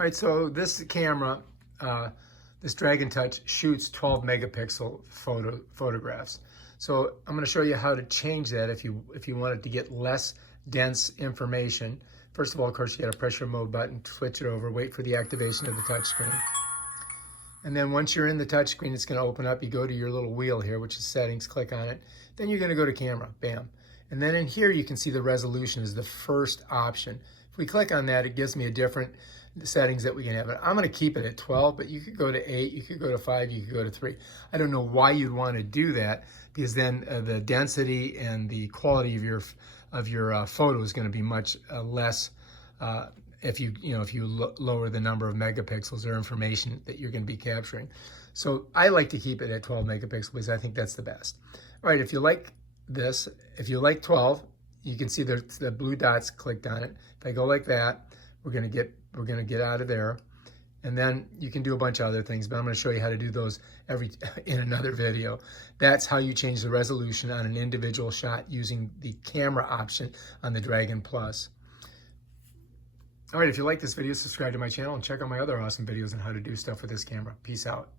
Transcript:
All right, so this camera, this DragonTouch shoots 12 megapixel photographs. So I'm going to show you how to change that if you want it to get less dense information. First of all, of course, you got a pressure mode button, switch it over, wait for the activation of the touch screen. And then once you're in the touch screen, it's going to open up. You go to your little wheel here, which is settings, click on it. Then you're going to go to camera, bam. And then in here, you can see the resolution is the first option. If we click on that, it gives me a different settings that we can have. But I'm going to keep it at 12, but you could go to 8, you could go to 5, you could go to 3. I don't know why you'd want to do that, because then the density and the quality of your photo is going to be much less if you lower the number of megapixels or information that you're going to be capturing. So I like to keep it at 12 megapixels because I think that's the best. All right, if you like this, if you like 12, you can see the blue dots clicked on it. If I go like that, we're gonna get out of there, and then you can do a bunch of other things, but I'm going to show you how to do those in another video. That's how you change the resolution on an individual shot using the camera option on the Dragon Plus. All right, if you like this video, subscribe to my channel and check out my other awesome videos on how to do stuff with this camera. Peace out.